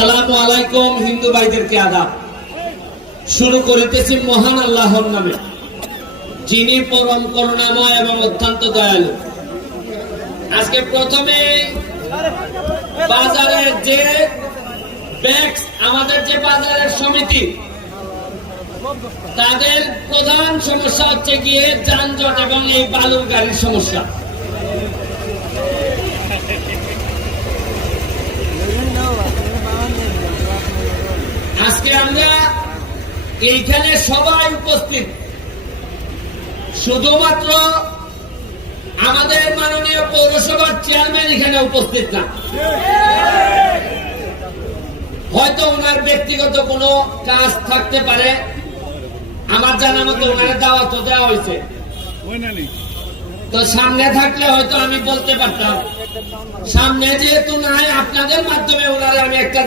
আসসালামু আলাইকুম। হিন্দু ভাইদেরকে আদাব। শুরু করিতেছি মহান আল্লাহর নামে, যিনি পরম করুণাময় এবং অত্যন্ত দয়ালু। আজকে প্রথমে বাজারের যে ব্যাক্স, আমাদের যে বাজারের সমিতি, তাদের প্রধান সমস্যা হচ্ছে গিয়ে যানজট এবং এই বালুর গাড়ির সমস্যা। আজকে আমরা এইখানে সবাই উপস্থিত, শুধুমাত্র আমাদের মাননীয় পৌরসভার চেয়ারম্যান এখানে উপস্থিত না। হয়তো ওনার ব্যক্তিগত কোনো কাজ থাকতে পারে, আমার জানা মতো ওনার দাওয়াত দেওয়া হয়েছে, তো সামনে থাকলে হয়তো আমি বলতে পারতাম। সামনে যেহেতু নাই, আপনাদের মাধ্যমে ওনারা আমি একটা